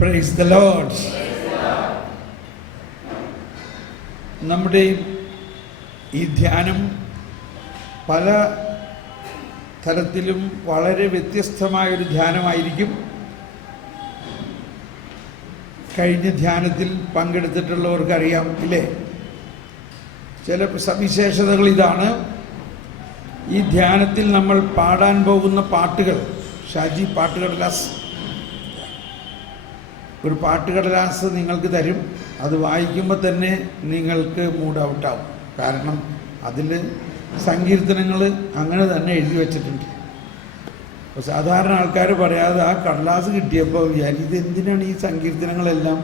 Praise the Lord. നമ്മുടെ ഈ ധ്യാനം പല തരത്തിലും വളരെ വ്യത്യസ്തമായൊരു ധ്യാനമായിരിക്കും. കഴിഞ്ഞ ധ്യാനത്തിൽ പങ്കെടുത്തിട്ടുള്ളവർക്കറിയാം ഇല്ലേ? ചില സവിശേഷതകൾ ഇതാണ്. ഈ ധ്യാനത്തിൽ നമ്മൾ പാടാൻ പോകുന്ന പാട്ടുകൾ, ഷാജി പാട്ടുകടലാസ് ഒരു പാട്ടുകടലാസ് നിങ്ങൾക്ക് തരും. അത് വായിക്കുമ്പോൾ തന്നെ നിങ്ങൾക്ക് മൂഡ് ഔട്ടാവും. കാരണം അതിൽ സങ്കീർത്തനങ്ങൾ അങ്ങനെ തന്നെ എഴുതി വച്ചിട്ടുണ്ട്. അപ്പോൾ സാധാരണ ആൾക്കാർ പറയാതെ ആ കടലാസ് കിട്ടിയപ്പോൾ ഇതെന്തിനാണ് ഈ സങ്കീർത്തനങ്ങളെല്ലാം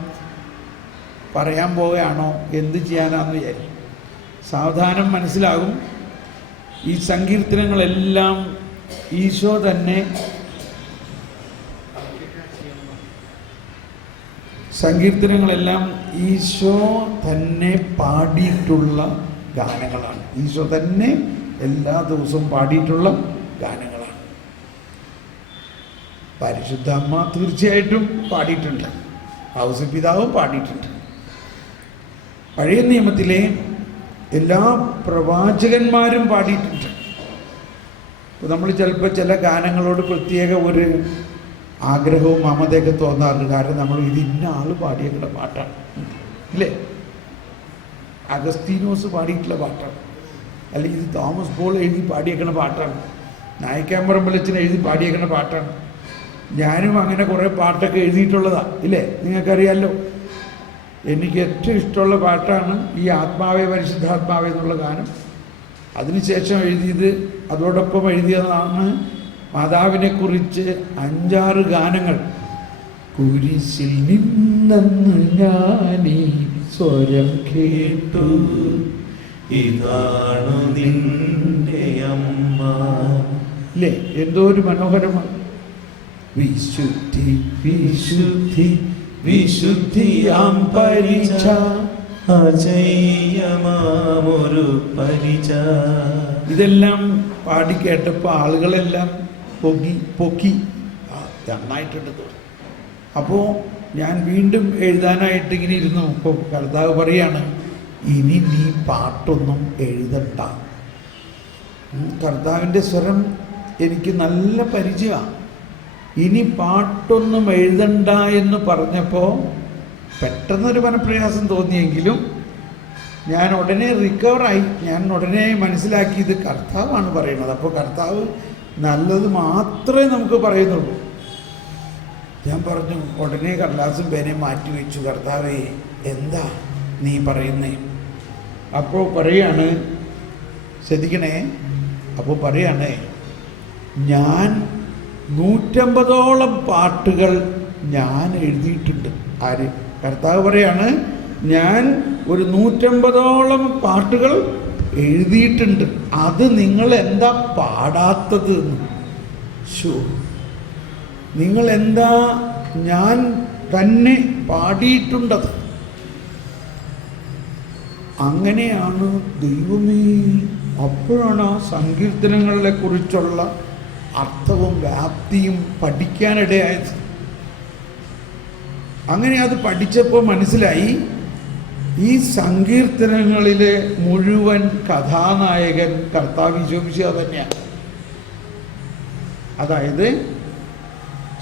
പറയാൻ പോവുകയാണോ, എന്ത് ചെയ്യാനാണെന്ന് വിചാരിക്കും. സാവധാനം മനസ്സിലാകും. ഈ സങ്കീർത്തനങ്ങളെല്ലാം ഈശോ തന്നെ പാടിയിട്ടുള്ള ഗാനങ്ങളാണ്. ഈശോ തന്നെ എല്ലാ ദിവസവും പാടിയിട്ടുള്ള ഗാനങ്ങളാണ്. പരിശുദ്ധ അമ്മ തീർച്ചയായിട്ടും പാടിയിട്ടുണ്ട്, ഔസപിതാവും പാടിയിട്ടുണ്ട്. പഴയ നിയമത്തിലെ എല്ലാ പ്രവാചകന്മാരും പാടിയിട്ടുണ്ട്. ഇപ്പോൾ നമ്മൾ ചിലപ്പോൾ ചില ഗാനങ്ങളോട് പ്രത്യേക ഒരു ആഗ്രഹവും മമതയൊക്കെ തോന്നാറുണ്ട്. കാരണം നമ്മൾ ഇത് ഇന്ന ആൾ പാടിയേക്കുന്ന പാട്ടാണ് ഇല്ലേ? അഗസ്തീനോസ് പാടിയിട്ടുള്ള പാട്ടാണ്, അല്ലെങ്കിൽ ഇത് തോമസ് പോൾ എഴുതി പാടിയേക്കുന്ന പാട്ടാണ്, നായിക്കാമ്പറമ്പലച്ചൻ എഴുതി പാടിയേക്കുന്ന പാട്ടാണ്. ഞാനും അങ്ങനെ കുറേ പാട്ടൊക്കെ എഴുതിയിട്ടുള്ളതാണ് ഇല്ലേ? നിങ്ങൾക്കറിയാമല്ലോ. എനിക്ക് ഏറ്റവും ഇഷ്ടമുള്ള പാട്ടാണ് ഈ ആത്മാവേ പരിശുദ്ധാത്മാവേ എന്നുള്ള ഗാനം. അതിനുശേഷം എഴുതിയത്, അതോടൊപ്പം എഴുതിയതാണ് മാതാവിനെ കുറിച്ച് 5-6 ഗാനങ്ങൾ. കുരിശിൽ നിന്നെന്ന് ഞാനീ സ്വരം കേട്ടു, ഇതാണു നിന്റെ അമ്മ ഇല്ലേ? എന്തോ ഒരു മനോഹരമാണ്. വിശുദ്ധി വിശുദ്ധി വിശുദ്ധിയാം പരിച, അജയ്യമാമൊരു പരിച. ഇതെല്ലാം പാടിക്കേട്ടപ്പോൾ ആളുകളെല്ലാം പൊക്കി നന്നായിട്ടുണ്ട് തോന്നി. അപ്പോൾ ഞാൻ വീണ്ടും എഴുതാനായിട്ട് ഇങ്ങനെ ഇരുന്നു. അപ്പോൾ കർത്താവ് പറയാണ്, ഇനി നീ പാട്ടൊന്നും എഴുതണ്ട. കർത്താവിൻ്റെ സ്വരം എനിക്ക് നല്ല പരിചയമാണ്. ഇനി പാട്ടൊന്നും എഴുതണ്ട എന്ന് പറഞ്ഞപ്പോൾ പെട്ടെന്നൊരു മനപ്രയാസം തോന്നിയെങ്കിലും ഞാൻ ഉടനെ റിക്കവറായി. ഞാൻ ഉടനെ മനസ്സിലാക്കി ഇത് കർത്താവാണ് പറയുന്നത്. അപ്പോൾ കർത്താവ് നല്ലത് മാത്രമേ നമുക്ക് പറയുന്നുള്ളൂ. ഞാൻ പറഞ്ഞു, ഉടനെ കടലാസും പേനയും മാറ്റി വെച്ചു. കർത്താവേ, എന്താ നീ പറയുന്നേ? അപ്പോൾ പറയാണ്, ശ്രദ്ധിക്കണേ. അപ്പോൾ പറയാണ്, ഞാൻ 150ഓളം പാട്ടുകൾ ഞാൻ എഴുതിയിട്ടുണ്ട്. ആര്? കർത്താവ് പറയാണ്, ഞാൻ ഒരു 150ഓളം പാട്ടുകൾ എഴുതിയിട്ടുണ്ട്. അത് നിങ്ങൾ എന്താ പാടാത്തത്? നിങ്ങൾ എന്താ? ഞാൻ തന്നെ പാടിയിട്ടുണ്ടത്. അങ്ങനെയാണ് ദൈവമേ. അപ്പോഴാണ് ആ സങ്കീർത്തനങ്ങളെ കുറിച്ചുള്ള അർത്ഥവും വ്യാപ്തിയും പഠിക്കാനിടയായത്. അങ്ങനെ അത് പഠിച്ചപ്പോൾ മനസ്സിലായി, ഈ സങ്കീർത്തനങ്ങളിലെ മുഴുവൻ കഥാനായകൻ കർത്താവ് ഈശോ തന്നെയാണ്. അതായത്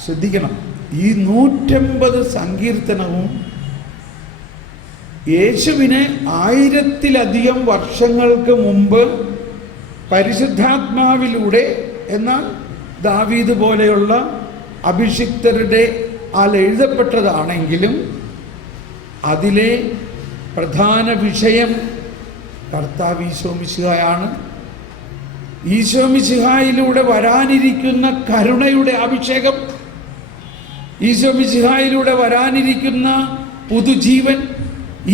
ശ്രദ്ധിക്കണം, ഈ 150 സങ്കീർത്തനവും യേശുവിനെ 1000-ലധികം വർഷങ്ങൾക്ക് മുമ്പ് പരിശുദ്ധാത്മാവിലൂടെ, എന്നാൽ ദാവീദ് പോലെയുള്ള അഭിഷിക്തരുടെ എഴുതപ്പെട്ടതാണെങ്കിലും അതിലെ പ്രധാന വിഷയം കർത്താവ് ഈശോ മിശിഹായാണ്. ഈശോ മിശിഹായിലൂടെ വരാനിരിക്കുന്ന കരുണയുടെ അഭിഷേകം, ഈശോ മിശിഹായിലൂടെ വരാനിരിക്കുന്ന പുതുജീവൻ,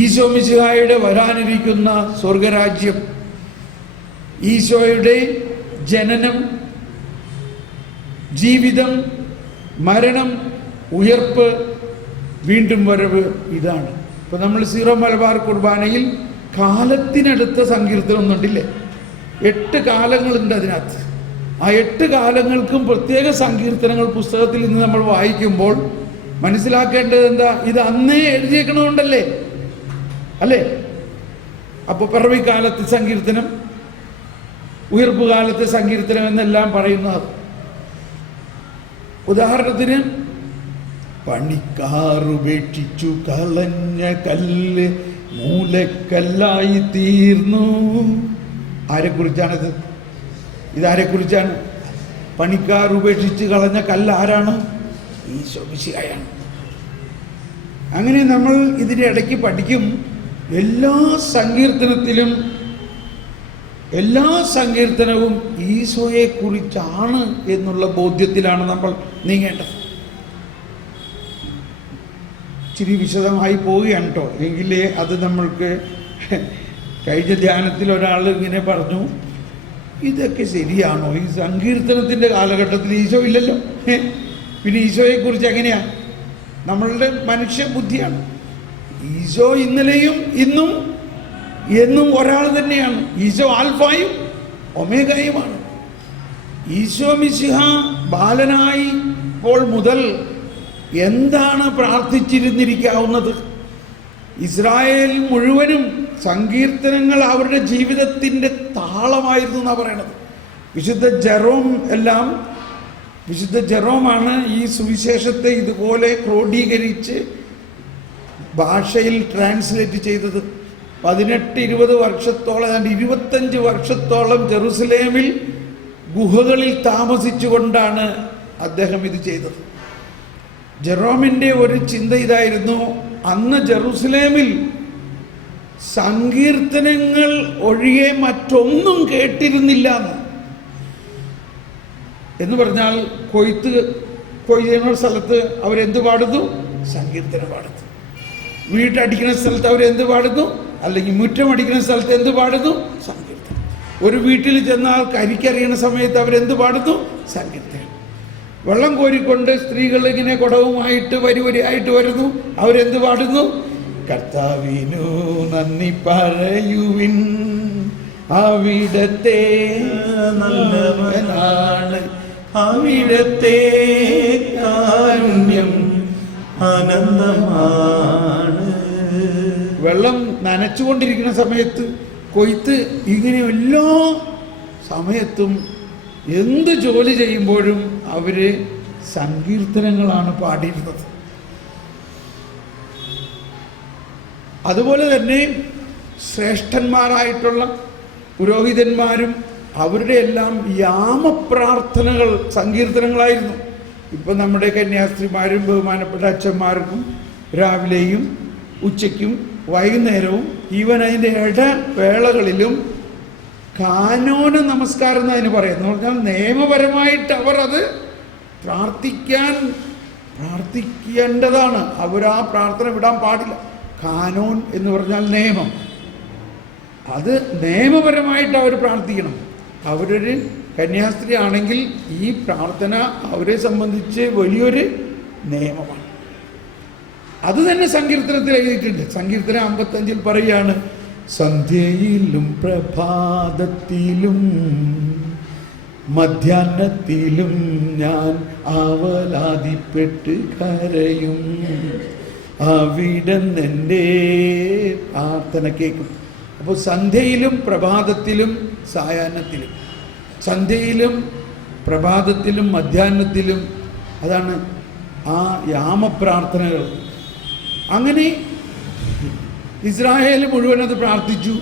ഈശോ മിശിഹായുടെ വരാനിരിക്കുന്ന സ്വർഗരാജ്യം, ഈശോയുടെ ജനനം, ജീവിതം, മരണം, ഉയർപ്പ്, വീണ്ടും വരവ്. ഇതാണ്. ഇപ്പോൾ നമ്മൾ സീറോ മലബാർ കുർബാനയിൽ കാലത്തിനടുത്ത സങ്കീർത്തനം ഒന്നുണ്ടില്ലേ? 8 കാലങ്ങളുണ്ട് അതിനകത്ത്. ആ 8 കാലങ്ങൾക്കും പ്രത്യേക സങ്കീർത്തനങ്ങൾ പുസ്തകത്തിൽ നിന്ന് നമ്മൾ വായിക്കുമ്പോൾ മനസ്സിലാക്കേണ്ടത് എന്താ? ഇത് അന്നേ എഴുതിയേക്കണതുകൊണ്ടല്ലേ, അല്ലേ? അപ്പോൾ പിറവിക്കാലത്ത് സങ്കീർത്തനം, ഉയർപ്പ് കാലത്തെ സങ്കീർത്തനം എന്നെല്ലാം പറയുന്നത്. ഉദാഹരണത്തിന്, പണിക്കാറുപേക്ഷിച്ചു കളഞ്ഞ കല്ല് മൂലക്കല്ലായി തീർന്നു. ആരെക്കുറിച്ചാണിത്? ഇതാരെക്കുറിച്ചാണ്? പണിക്കാർ ഉപേക്ഷിച്ച് കളഞ്ഞ കല്ല് ആരാണ്? ഈശോ മിശിഹായാണ്. അങ്ങനെ നമ്മൾ ഇതിൻ്റെ ഇടയ്ക്ക് പഠിക്കും, എല്ലാ സങ്കീർത്തനവും ഈശോയെ കുറിച്ചാണ് എന്നുള്ള ബോധ്യത്തിലാണ് നമ്മൾ നീങ്ങേണ്ടത്. ഇച്ചിരി വിശദമായി പോവുകയാണ് കേട്ടോ, എങ്കിലേ അത് നമ്മൾക്ക്. കഴിഞ്ഞ ധ്യാനത്തിൽ ഒരാൾ ഇങ്ങനെ പറഞ്ഞു, ഇതൊക്കെ ശരിയാണോ? ഈ സങ്കീർത്തനത്തിൻ്റെ കാലഘട്ടത്തിൽ ഈശോ ഇല്ലല്ലോ, പിന്നെ ഈശോയെക്കുറിച്ച് എങ്ങനെയാ? നമ്മളുടെ മനുഷ്യ ബുദ്ധിയാണ്. ഈശോ ഇന്നലെയും ഇന്നും എന്നും ഒരാൾ തന്നെയാണ്. ഈശോ ആൽഫായും ഒമേഗയുമാണ്. ഈശോ മിശിഹ ബാലനായപ്പോൾ മുതൽ എന്താണ് പ്രാർത്ഥിച്ചിരുന്നിരിക്കാവുന്നത്? ഇസ്രായേൽ മുഴുവനും സങ്കീർത്തനങ്ങൾ അവരുടെ ജീവിതത്തിൻ്റെ താളമായിരുന്നു എന്നാണ് പറയണത്. വിശുദ്ധ ജെറോമാണ് ഈ സുവിശേഷത്തെ ഇതുപോലെ ക്രോഡീകരിച്ച് ഭാഷയിൽ ട്രാൻസ്ലേറ്റ് ചെയ്തത്. 18-20 വർഷത്തോളം, 25 വർഷത്തോളം ജെറുസലേമിൽ ഗുഹകളിൽ താമസിച്ചുകൊണ്ടാണ് അദ്ദേഹം ഇത് ചെയ്തത്. ജെറോമിൻ്റെ ഒരു ചിന്ത ഇതായിരുന്നു, അന്ന് ജെറുസലേമിൽ സങ്കീർത്തനങ്ങൾ ഒഴികെ മറ്റൊന്നും കേട്ടിരുന്നില്ല എന്ന് പറഞ്ഞാൽ, കൊയ്യുന്ന സ്ഥലത്ത് അവരെന്ത് പാടുന്നു? സങ്കീർത്തനം പാടുന്നു. വീട്ടടിക്കുന്ന സ്ഥലത്ത് അവരെന്ത് പാടുന്നു? അല്ലെങ്കിൽ മുറ്റമടിക്കുന്ന സ്ഥലത്ത് എന്ത് പാടുന്നു? സങ്കീർത്തനം. ഒരു വീട്ടിൽ ചെന്നാൽ കരിക്കറിയണ സമയത്ത് അവരെന്ത് പാടുന്നു? സങ്കീർത്തനം. വെള്ളം കോരിക്കൊണ്ട് സ്ത്രീകൾ ഇങ്ങനെ കുടവുമായിട്ട് വരിവരിയായിട്ട് വരുന്നു, അവരെന്ത് പാടുന്നു? കർത്താവിനു നന്ദി പറയുവിൻ, അവിടത്തെ നല്ലവനാണ്, അവിടത്തെ കാരുണ്യം അനന്തമാണ്. വെള്ളം നനച്ചുകൊണ്ടിരിക്കുന്ന സമയത്ത്, കൊയ്ത്ത്, ഇങ്ങനെ എല്ലാ സമയത്തും എന്ത് ജോലി ചെയ്യുമ്പോഴും അവര് സങ്കീർത്തനങ്ങളാണ് പാടിയിരുന്നത്. അതുപോലെ തന്നെ ശ്രേഷ്ഠന്മാരായിട്ടുള്ള പുരോഹിതന്മാരും അവരുടെ എല്ലാം യാമപ്രാർത്ഥനകൾ സങ്കീർത്തനങ്ങളായിരുന്നു. ഇപ്പം നമ്മുടെ കന്യാസ്ത്രീമാരും ബഹുമാനപ്പെട്ട അച്ഛന്മാർക്കും രാവിലെയും ഉച്ചയ്ക്കും വൈകുന്നേരവും ഈവൻ അതിൻ്റെ ഇടവേളകളിലും കാനോന നമസ്കാരം എന്ന് അതിന് പറയുന്നത്. എന്ന് പറഞ്ഞാൽ നിയമപരമായിട്ട് അവർ അത് പ്രാർത്ഥിക്കേണ്ടതാണ്. അവർ ആ പ്രാർത്ഥന വിടാൻ പാടില്ല. കാനോൻ എന്ന് പറഞ്ഞാൽ നിയമം. അത് നിയമപരമായിട്ട് അവർ പ്രാർത്ഥിക്കണം. അവരൊരു കന്യാസ്ത്രീ ആണെങ്കിൽ ഈ പ്രാർത്ഥന അവരെ സംബന്ധിച്ച് വലിയൊരു നിയമമാണ്. അത് തന്നെ സങ്കീർത്തനത്തിൽ എഴുതിയിട്ടുണ്ട്. സങ്കീർത്തനം 55 പറയുകയാണ്, സന്ധ്യയിലും പ്രഭാതത്തിലും മധ്യാഹ്നത്തിലും ഞാൻ ആവലാതിപ്പെട്ട് കരയും, അവിടുന്ന് എൻ്റെ പ്രാർത്ഥന കേൾക്കും. അപ്പോൾ സന്ധ്യയിലും പ്രഭാതത്തിലും സായാഹ്നത്തിലും, സന്ധ്യയിലും പ്രഭാതത്തിലും മധ്യാഹ്നത്തിലും, അതാണ് ആ യാമപ്രാർത്ഥനകൾ. അങ്ങനെ ഇസ്രായേൽ മുഴുവൻ അത് പ്രാർത്ഥിച്ചു.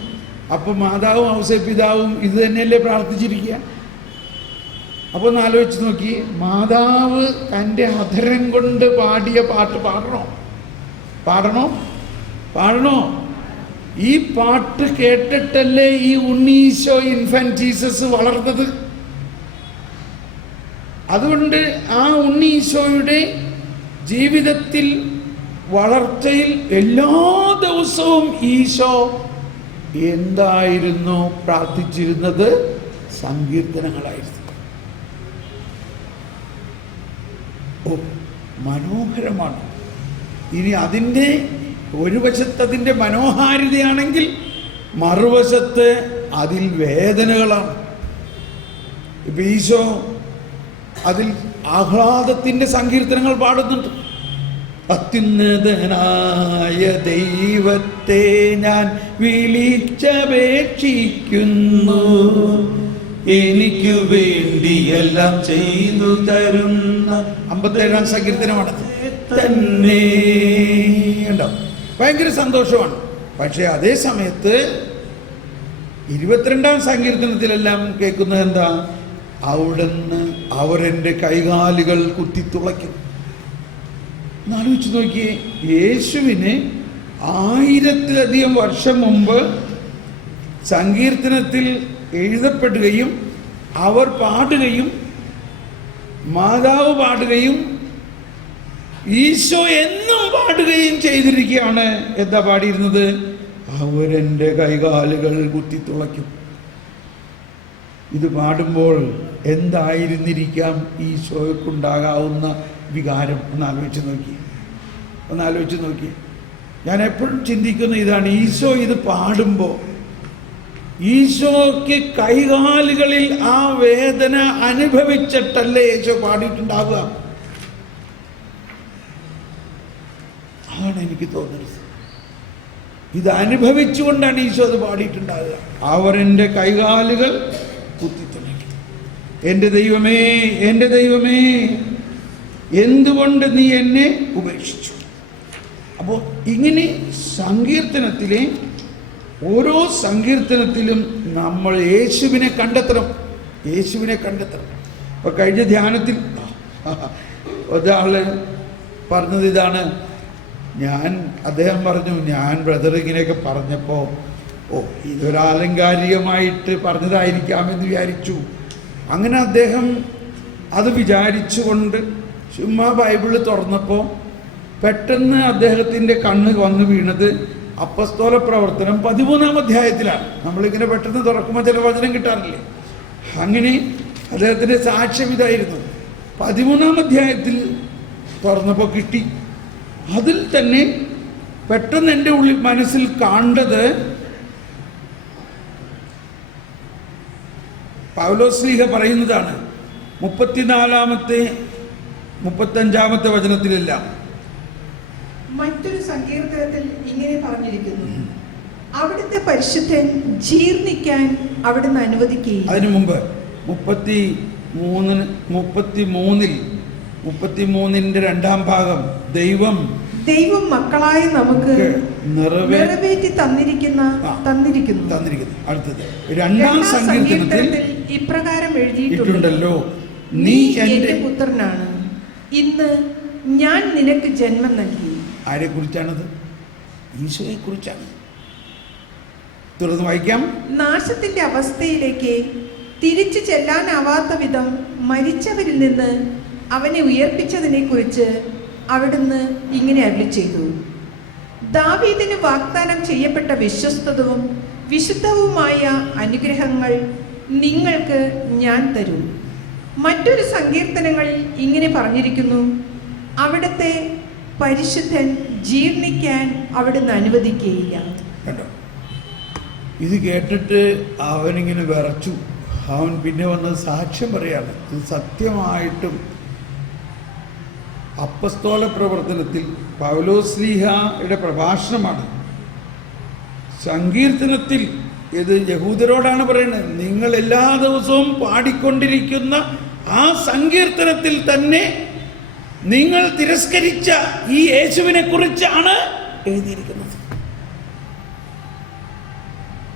അപ്പോൾ മാതാവും ഔസേപ്പിതാവും ഇത് തന്നെയല്ലേ പ്രാർത്ഥിച്ചിരിക്കുക. അപ്പോൾ ഒന്ന് ആലോചിച്ച് നോക്കി, മാതാവ് തൻ്റെ അധരം കൊണ്ട് പാടിയ പാട്ട് പാടണോ? ഈ പാട്ട് കേട്ടിട്ടല്ലേ ഈ ഉണ്ണീശോ ഇൻഫന്റ് ജീസസ് വളർന്നത്. അതുകൊണ്ട് ആ ഉണ്ണീശോയുടെ ജീവിതത്തിൽ വളർച്ചയിൽ എല്ലാ ദിവസവും ഈശോ എന്തായിരുന്നു പ്രാർത്ഥിച്ചിരുന്നത്? സങ്കീർത്തനങ്ങളായിരുന്നു. മനോഹരമാണ്. ഇനി അതിൻ്റെ ഒരു വശത്ത് അതിൻ്റെ മനോഹാരിതയാണെങ്കിൽ മറുവശത്ത് അതിൽ വേദനകളാണ്. ഇപ്പം ഈശോ അതിൽ ആഹ്ലാദത്തിൻ്റെ സങ്കീർത്തനങ്ങൾ പാടുന്നുണ്ട്. അത്യുന്നതനായ ദൈവത്തെ ഞാൻ വിളിച്ചപേക്ഷിക്കുന്നു, എനിക്കു വേണ്ടിയെല്ലാം ചെയ്തു തരുന്ന 57-ാം സങ്കീർത്തനമാണത് തന്നെ. ഉണ്ടോ? ഭയങ്കര സന്തോഷമാണ്. പക്ഷെ അതേ സമയത്ത് 22-ാം സങ്കീർത്തനത്തിലെല്ലാം കേൾക്കുന്നത് എന്താ? അവിടുന്ന് അവരെൻ്റെ കൈകാലുകൾ കുത്തിത്തുളയ്ക്കും. എന്നാലോചിച്ച് നോക്കിയേ, യേശുവിന് 1000-ലധികം വർഷം മുമ്പ് സങ്കീർത്തനത്തിൽ എഴുതപ്പെടുകയും അവർ പാടുകയും മാതാവ് പാടുകയും ഈശോ എന്നും പാടുകയും ചെയ്തിരിക്കുകയാണ്. എന്താ പാടിയിരുന്നത്? അവരെൻ്റെ കൈകാലുകൾ കുത്തിത്തുളയ്ക്കും. ഇത് പാടുമ്പോൾ എന്തായിരുന്നിരിക്കാം ഈശോയ്ക്കുണ്ടാകാവുന്ന വികാരം? ഒന്നാലോചിച്ച് നോക്കി. ഞാൻ എപ്പോഴും ചിന്തിക്കുന്ന ഇതാണ്, ഈശോ ഇത് പാടുമ്പോൾ ഈശോയ്ക്ക് കൈകാലുകളിൽ ആ വേദന അനുഭവിച്ചിട്ടല്ലേ ഈശോ പാടിയിട്ടുണ്ടാവുക? അതാണ് എനിക്ക് തോന്നുന്നത്. ഇത് അനുഭവിച്ചുകൊണ്ടാണ് ഈശോ അത് പാടിയിട്ടുണ്ടാവുക. അവരെൻ്റെ കൈകാലുകൾ കുത്തിത്തുളയ്ക്കും. എൻ്റെ ദൈവമേ, എൻ്റെ ദൈവമേ, എന്തുകൊണ്ട് നീ എന്നെ ഉപേക്ഷിച്ചു? അപ്പോൾ ഇങ്ങനെ സങ്കീർത്തനത്തിലെ ഓരോ സങ്കീർത്തനത്തിലും നമ്മൾ യേശുവിനെ കണ്ടെത്തണം. അപ്പോൾ കഴിഞ്ഞ ധ്യാനത്തിൽ ഒരാൾ പറഞ്ഞത് ഇതാണ്, അദ്ദേഹം പറഞ്ഞു, ഞാൻ ബ്രദർ ഇങ്ങനെയൊക്കെ പറഞ്ഞപ്പോൾ ഇതൊരാലങ്കാരികമായിട്ട് പറഞ്ഞതായിരിക്കാമെന്ന് വിചാരിച്ചു. അങ്ങനെ അദ്ദേഹം അത് വിചാരിച്ചുകൊണ്ട് ചുമ്മാ ബൈബിള് തുറന്നപ്പോൾ പെട്ടെന്ന് അദ്ദേഹത്തിൻ്റെ കണ്ണ് വന്നു വീണത് അപ്പസ്തോല പ്രവർത്തനം 13-ാം അധ്യായത്തിലാണ്. നമ്മളിങ്ങനെ പെട്ടെന്ന് തുറക്കുമ്പോൾ ചില വചനം കിട്ടാറില്ലേ? അങ്ങനെ അദ്ദേഹത്തിൻ്റെ സാക്ഷ്യം ഇതായിരുന്നു. 13-ാം അധ്യായത്തിൽ തുറന്നപ്പോൾ കിട്ടി. അതിൽ തന്നെ പെട്ടെന്ന് എൻ്റെ മനസ്സിൽ കണ്ടത് പൗലോസ്ലീഹ പറയുന്നതാണ്. 34-ാമത്തെ 35-ാമത്തെ വചനത്തിലെല്ലാം മറ്റൊരു സങ്കീർത്തനത്തിൽ ഇങ്ങനെ പറഞ്ഞിരിക്കുന്നു, അവിടുത്തെ പരിശുദ്ധൻ ജീർണിക്കാൻ അവിടുന്ന് അനുവദിക്കുകയില്ല. അതിനു മുമ്പ് 33-ന്റെ 2-ാം ഭാഗം, ദൈവം മക്കളായ നമുക്ക് നിറവേറ്റി തന്നിരിക്കുന്നു. അടുത്തത് 2-ാം സങ്കീർത്തനത്തിൽ ഇപ്രകാരം എഴുതിയിട്ടുണ്ടല്ലോ, നീ എന്റെ പുത്രനാണ്, ഇന്ന് ഞാൻ നിനക്ക് ജന്മം നൽകി. ആരെ കുറിച്ചാണത്? ഈശോയെ കുറിച്ചാണ്. തുറന്ന് വായിക്കാം. നാശത്തിന്റെ അവസ്ഥയിലേക്ക് തിരിച്ചു ചെല്ലാനാവാത്ത വിധം മരിച്ചവരിൽ നിന്ന് അവനെ ഉയർപ്പിച്ചതിനെ കുറിച്ച് അവിടുന്ന് ഇങ്ങനെ അരുളി ചെയ്തു, ദാവീദിന് വാഗ്ദാനം ചെയ്യപ്പെട്ട വിശ്വസ്തവും വിശുദ്ധവുമായ അനുഗ്രഹങ്ങൾ നിങ്ങൾക്ക് ഞാൻ തരും. മറ്റൊരു സങ്കീർത്തനങ്ങളിൽ ഇങ്ങനെ പറഞ്ഞിരിക്കുന്നു, അവിടുത്തെ പരിശുദ്ധൻ ജീർണിക്കാൻ അവിടുന്ന് അനുവദിക്കുകയില്ല. കേട്ടോ, ഇത് കേട്ടിട്ട് അവനിങ്ങനെ വിറച്ചു. അവൻ പിന്നെ വന്ന് സാക്ഷ്യം പറയാണ്. ഇത് സത്യമായിട്ടും അപ്പസ്തോല പ്രവർത്തനത്തിൽ പൗലോസ്ലീഹയുടെ പ്രഭാഷണമാണ്. സങ്കീർത്തനത്തിൽ ഇത് യഹൂദരോടാണ് പറയുന്നത്. നിങ്ങൾ എല്ലാ ദിവസവും പാടിക്കൊണ്ടിരിക്കുന്ന ആ സങ്കീർത്തനത്തിൽ തന്നെ നിങ്ങൾ തിരസ്കരിച്ച ഈ യേശുവിനെ കുറിച്ചാണ് എഴുതിയിരിക്കുന്നത്.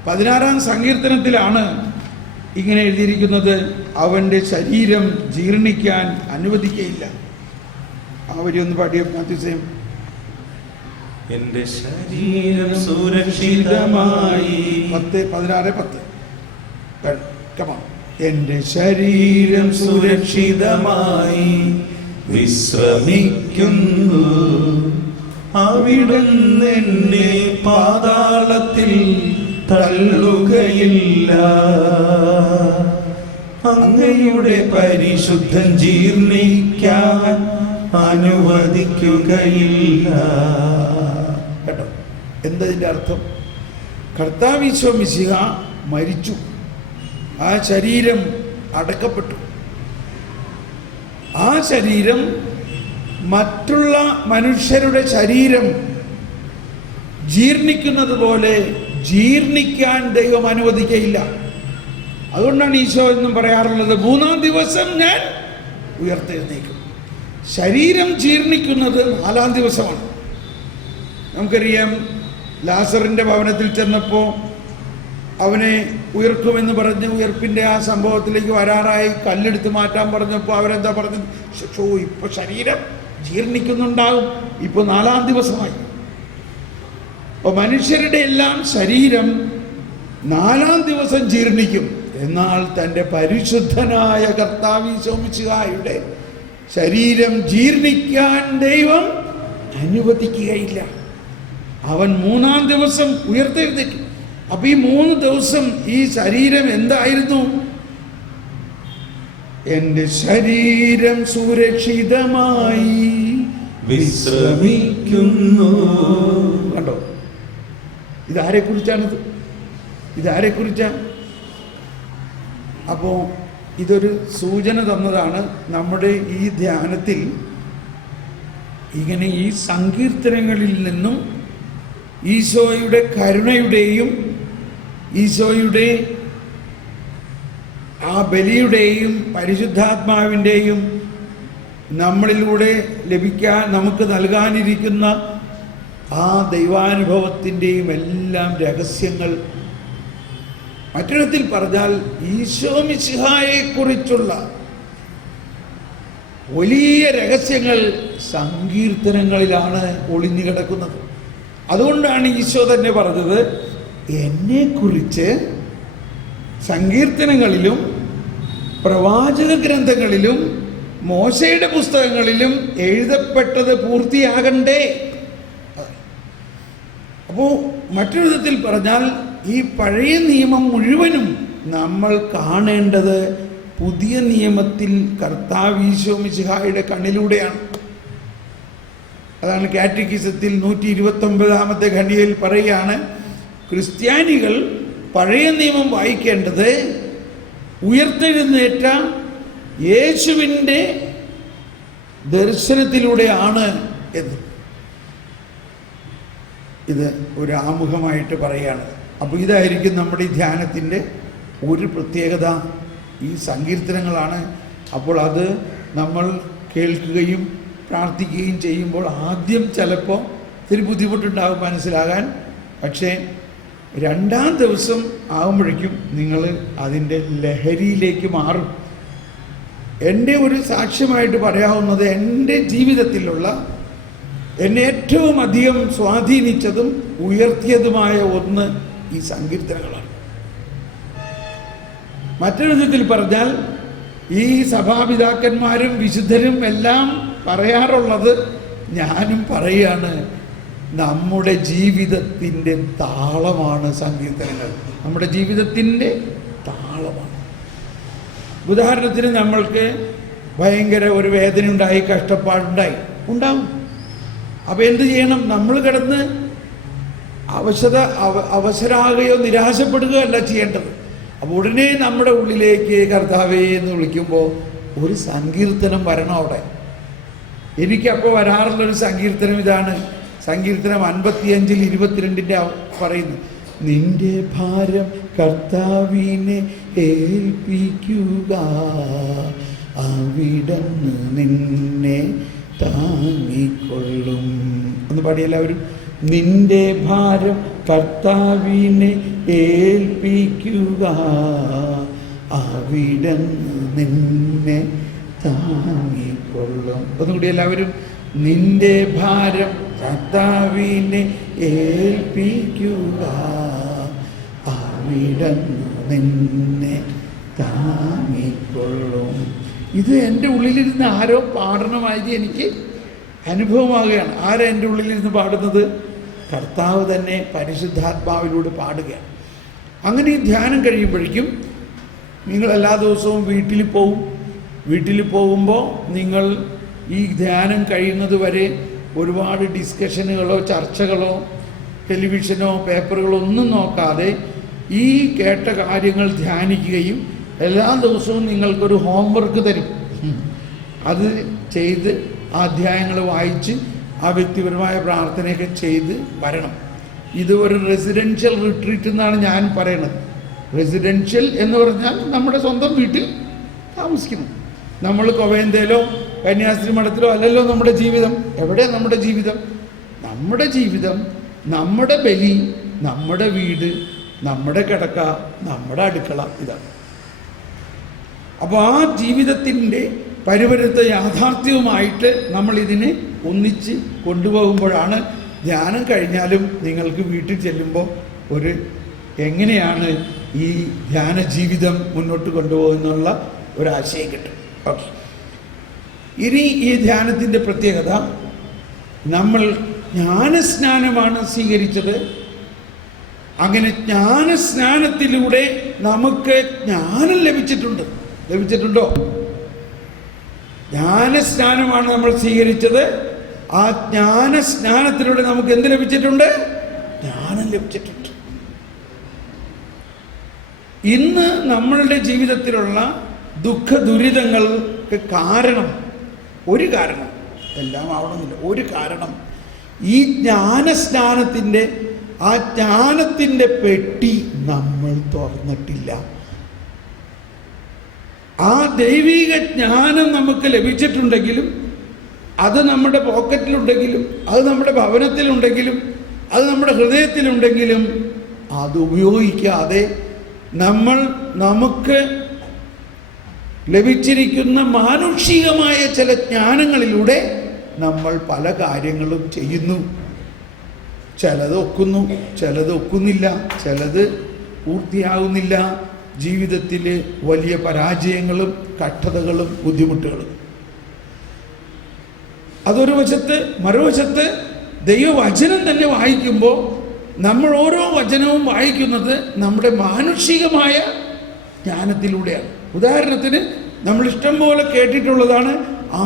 16-ാം സങ്കീർത്തനത്തിലാണ് ഇങ്ങനെ എഴുതിയിരിക്കുന്നത്, അവൻ്റെ ശരീരം ജീർണിക്കാൻ അനുവദിക്കയില്ല. ആ വരി ഒന്ന് പാടിയ മാത്യുസേം. എന്റെ ശരീരം സുരക്ഷിതമായി 16:10 എന്റെ ശരീരം സുരക്ഷിതമായി വിശ്രമിക്കുന്നു, അവിടുന്ന് എന്നെ പാതാളത്തിൽ തള്ളുകയില്ല, അങ്ങയുടെ പരിശുദ്ധൻ ജീർണിക്കാൻ അനുവദിക്കുകയില്ല. കേട്ടോ, എന്തതിൻ്റെ അർത്ഥം? കർത്താവ് ഈശോ മിശിഹ മരിച്ചു, ആ ശരീരം അടക്കപ്പെട്ടു. ആ ശരീരം മറ്റുള്ള മനുഷ്യരുടെ ശരീരം ജീർണിക്കുന്നത് പോലെ ജീർണിക്കാൻ ദൈവം അനുവദിക്കയില്ല. അതുകൊണ്ടാണ് ഈശോ എന്നും പറയാറുള്ളത്, 3-ാം ദിവസം ഞാൻ ഉയർത്തെഴുന്നേൽക്കും. ശരീരം ജീർണിക്കുന്നത് 4-ാം ദിവസമാണ്. നമുക്കറിയാം, ലാസറിൻ്റെ ഭവനത്തിൽ ചെന്നപ്പോൾ അവനെ ഉയർക്കുമെന്ന് പറഞ്ഞ് ഉയർപ്പിൻ്റെ ആ സംഭവത്തിലേക്ക് വരാറായി കല്ലെടുത്ത് മാറ്റാൻ പറഞ്ഞപ്പോൾ അവരെന്താ പറഞ്ഞത്? ഇപ്പോൾ ശരീരം ജീർണിക്കുന്നുണ്ടാകും, ഇപ്പോൾ 4-ാം ദിവസമായി. അപ്പോൾ മനുഷ്യരുടെ എല്ലാം ശരീരം 4-ാം ദിവസം ജീർണിക്കും. എന്നാൽ തൻ്റെ പരിശുദ്ധനായ കർത്താവ് ഈശോ മിശിഹായുടെ ശരീരം ജീർണിക്കാൻ ദൈവം അനുവദിക്കുകയില്ല. അവൻ 3-ാം ദിവസം ഉയർത്തെഴുന്നേക്കും. അപ്പൊ ഈ 3 ദിവസം ഈ ശരീരം എന്തായിരുന്നു? എൻ്റെ ശരീരം സുരക്ഷിതമായി വിശ്രമിക്കുന്നു. കണ്ടോ, ഇതാരെക്കുറിച്ചാണിത്? ഇതാരെക്കുറിച്ചാണ്? അപ്പോൾ ഇതൊരു സൂചന തന്നതാണ്. നമ്മുടെ ഈ ധ്യാനത്തിൽ ഇങ്ങനെ ഈ സങ്കീർത്തനങ്ങളിൽ നിന്നും ഈശോയുടെ കരുണയുടെയും ഈശോയുടെ ആ ബലിയുടെയും പരിശുദ്ധാത്മാവിൻ്റെയും നമ്മളിലൂടെ നമുക്ക് നൽകാനിരിക്കുന്ന ആ ദൈവാനുഭവത്തിൻ്റെയും എല്ലാം രഹസ്യങ്ങൾ, മറ്റൊരിടത്തിൽ പറഞ്ഞാൽ ഈശോ മിശിഹായെക്കുറിച്ചുള്ള വലിയ രഹസ്യങ്ങൾ സങ്കീർത്തനങ്ങളിലാണ് ഒളിഞ്ഞു കിടക്കുന്നത്. അതുകൊണ്ടാണ് ഈശോ തന്നെ പറഞ്ഞത്, എന്നെക്കുറിച്ച് സങ്കീർത്തനങ്ങളിലും പ്രവാചക ഗ്രന്ഥങ്ങളിലും മോശയുടെ പുസ്തകങ്ങളിലും എഴുതപ്പെട്ടത് പൂർത്തിയാകണ്ടേ. അപ്പോൾ മറ്റൊരു വിധത്തിൽ പറഞ്ഞാൽ ഈ പഴയ നിയമം മുഴുവനും നമ്മൾ കാണേണ്ടത് പുതിയ നിയമത്തിൽ കർത്താവ് ഈശോ മിശിഹായുടെ കണ്ണിലൂടെയാണ്. അതാണ് കാറ്റക്കിസത്തിൽ 129-ാമത്തെ ഖണ്ഡികയിൽ പറയുകയാണ്, ക്രിസ്ത്യാനികൾ പഴയ നിയമം വായിക്കേണ്ടത് ഉയർത്തെഴുന്നേറ്റ യേശുവിൻ്റെ ദർശനത്തിലൂടെയാണ് എന്ന്. ഇത് ഒരു ആമുഖമായിട്ട് പറയുകയാണ്. അപ്പോൾ ഇതായിരിക്കും നമ്മുടെ ഈ ധ്യാനത്തിൻ്റെ ഒരു പ്രത്യേകത, ഈ സങ്കീർത്തനങ്ങളാണ്. അപ്പോൾ അത് നമ്മൾ കേൾക്കുകയും പ്രാർത്ഥിക്കുകയും ചെയ്യുമ്പോൾ ആദ്യം ചിലപ്പോൾ ഇത്തിരി ബുദ്ധിമുട്ടുണ്ടാകും മനസ്സിലാകാൻ. പക്ഷേ 2-ാം ദിവസം ആകുമ്പോഴേക്കും നിങ്ങൾ അതിൻ്റെ ലഹരിയിലേക്ക് മാറും. എൻ്റെ ഒരു സാക്ഷ്യമായിട്ട് പറയാവുന്നത്, എൻ്റെ ജീവിതത്തിലുള്ള എന്നെ ഏറ്റവും അധികം സ്വാധീനിച്ചതും ഉയർത്തിയതുമായ ഒന്ന് ഈ സങ്കീർത്തനങ്ങളാണ്. മറ്റൊരു വിധത്തിൽ പറഞ്ഞാൽ ഈ സഭാപിതാക്കന്മാരും വിശുദ്ധരും എല്ലാം പറയാറുള്ളത് ഞാനും പറയുകയാണ്, നമ്മുടെ ജീവിതത്തിൻ്റെ താളമാണ് സങ്കീർത്തനങ്ങൾ. നമ്മുടെ ജീവിതത്തിൻ്റെ താളമാണ്. ഉദാഹരണത്തിന് നമ്മൾക്ക് ഭയങ്കര ഒരു വേദന ഉണ്ടായി, ഉണ്ടാവും. അപ്പോൾ എന്ത് ചെയ്യണം? നമ്മൾ കിടന്ന് അവശരാകുകയോ നിരാശപ്പെടുകയോ അല്ല ചെയ്യേണ്ടത്. അപ്പോൾ ഉടനെ നമ്മുടെ ഉള്ളിലേക്ക് കർത്താവേ എന്ന് വിളിക്കുമ്പോൾ ഒരു സങ്കീർത്തനം വരണം അവിടെ. എനിക്കപ്പോൾ വരാറുള്ളൊരു സങ്കീർത്തനം ഇതാണ്. സങ്കീർത്തനം 55:22 പറയുന്നു, നിന്റെ ഭാരം കർത്താവിനെ ഏൽപ്പിക്കുക, അവിടുന്ന് നിന്നെ താങ്ങിക്കൊള്ളും. ഒന്ന് പാടി എല്ലാവരും. നിന്റെ ഭാരം കർത്താവിനെ ഏൽപ്പിക്കുക, അവിടുന്ന് നിന്നെ താങ്ങിക്കൊള്ളും. ഒന്നുകൂടി എല്ലാവരും. നിന്റെ ഭാരം കർത്താവിനെ ഏൽപ്പിക്കുക, അവിടുന്ന് നിന്നെ താങ്ങിക്കൊള്ളും. ഇത് എൻ്റെ ഉള്ളിലിരുന്ന് ആരോ പാടണമായി എനിക്ക് അനുഭവമാകുകയാണ്. ആരാ എൻ്റെ ഉള്ളിലിരുന്ന് പാടുന്നത്? കർത്താവ് തന്നെ പരിശുദ്ധാത്മാവിലൂടെ പാടുകയാണ്. അങ്ങനെ ഈ ധ്യാനം കഴിയുമ്പോഴേക്കും നിങ്ങൾ എല്ലാ ദിവസവും വീട്ടിൽ പോകും. വീട്ടിൽ പോകുമ്പോൾ നിങ്ങൾ ഈ ധ്യാനം കഴിയുന്നത് വരെ ഒരുപാട് ഡിസ്കഷനുകളോ ചർച്ചകളോ ടെലിവിഷനോ പേപ്പറുകളോ ഒന്നും നോക്കാതെ ഈ കേട്ട കാര്യങ്ങൾ ധ്യാനിക്കുകയും എല്ലാ ദിവസവും നിങ്ങൾക്കൊരു ഹോംവർക്ക് തരും. അത് ചെയ്ത് ആ അധ്യായങ്ങൾ വായിച്ച് ആ വ്യക്തിപരമായ പ്രാർത്ഥനയൊക്കെ ചെയ്ത് വരണം. ഇത് ഒരു റെസിഡൻഷ്യൽ റിട്രീറ്റ് എന്നാണ് ഞാൻ പറയുന്നത്. റെസിഡൻഷ്യൽ എന്ന് പറഞ്ഞാൽ നമ്മുടെ സ്വന്തം വീട്ടിൽ താമസിക്കുന്നു. നമ്മൾ കൊവേന്തയിലോ കന്യാസ്ത്രീ മഠത്തിലോ അല്ലല്ലോ നമ്മുടെ ജീവിതം. എവിടെ നമ്മുടെ ജീവിതം? നമ്മുടെ ജീവിതം, നമ്മുടെ ബലി, നമ്മുടെ വീട്, നമ്മുടെ കിടക്ക, നമ്മുടെ അടുക്കള, ഇതാണ്. അപ്പോൾ ആ ജീവിതത്തിൻ്റെ പരിവരുത്ത യാഥാർത്ഥ്യവുമായിട്ട് നമ്മൾ ഇതിനെ ഒന്നിച്ച് കൊണ്ടുപോകുമ്പോഴാണ് ധ്യാനം കഴിഞ്ഞാലും നിങ്ങൾക്ക് വീട്ടിൽ ചെല്ലുമ്പോൾ ഒരു എങ്ങനെയാണ് ഈ ധ്യാന ജീവിതം മുന്നോട്ട് കൊണ്ടുപോകുന്നുള്ള ഒരാശയം കിട്ടും. ഓക്കെ, ഇനി ഈ ധ്യാനത്തിൻ്റെ പ്രത്യേകത, നമ്മൾ ജ്ഞാനസ്നാനമാണ് സ്വീകരിച്ചത്. അങ്ങനെ ജ്ഞാനസ്നാനത്തിലൂടെ നമുക്ക് ജ്ഞാനം ലഭിച്ചിട്ടുണ്ടോ? ജ്ഞാനസ്നാനമാണ് നമ്മൾ സ്വീകരിച്ചത്. ആ ജ്ഞാനസ്നാനത്തിലൂടെ നമുക്ക് എന്ത് ലഭിച്ചിട്ടുണ്ട്? ജ്ഞാനം ലഭിച്ചിട്ടുണ്ട്. ഇന്ന് നമ്മളുടെ ജീവിതത്തിലുള്ള ദുഃഖ ദുരിതങ്ങൾക്ക് ഒരു കാരണം, എല്ലാം ആവണമെന്നില്ല, ഒരു കാരണം ഈ ജ്ഞാനസ്നാനത്തിൻ്റെ ആ ജ്ഞാനത്തിൻ്റെ പെട്ടി നമ്മൾ തുറന്നിട്ടില്ല. ആ ദൈവിക ജ്ഞാനം നമുക്ക് ലഭിച്ചിട്ടുണ്ടെങ്കിലും, അത് നമ്മുടെ പോക്കറ്റിലുണ്ടെങ്കിലും, അത് നമ്മുടെ ഭവനത്തിലുണ്ടെങ്കിലും, അത് നമ്മുടെ ഹൃദയത്തിലുണ്ടെങ്കിലും, അത് ഉപയോഗിക്കാതെ നമുക്ക് ലഭിച്ചിരിക്കുന്ന മാനുഷികമായ ചില ജ്ഞാനങ്ങളിലൂടെ നമ്മൾ പല കാര്യങ്ങളും ചെയ്യുന്നു. ചിലത് ഒക്കുന്നു, ചിലത് ഒക്കുന്നില്ല, ചിലത് പൂർത്തിയാകുന്നില്ല. ജീവിതത്തിൽ വലിയ പരാജയങ്ങളും കഷ്ടതകളും ബുദ്ധിമുട്ടുകളും. അതൊരു വശത്ത്. മറുവശത്ത് ദൈവവചനം തന്നെ വായിക്കുമ്പോൾ നമ്മൾ ഓരോ വചനവും വായിക്കുന്നത് നമ്മുടെ മാനുഷികമായ ജ്ഞാനത്തിലൂടെയാണ്. ഉദാഹരണത്തിന് നമ്മൾ ഇഷ്ടം പോലെ കേട്ടിട്ടുള്ളതാണ്,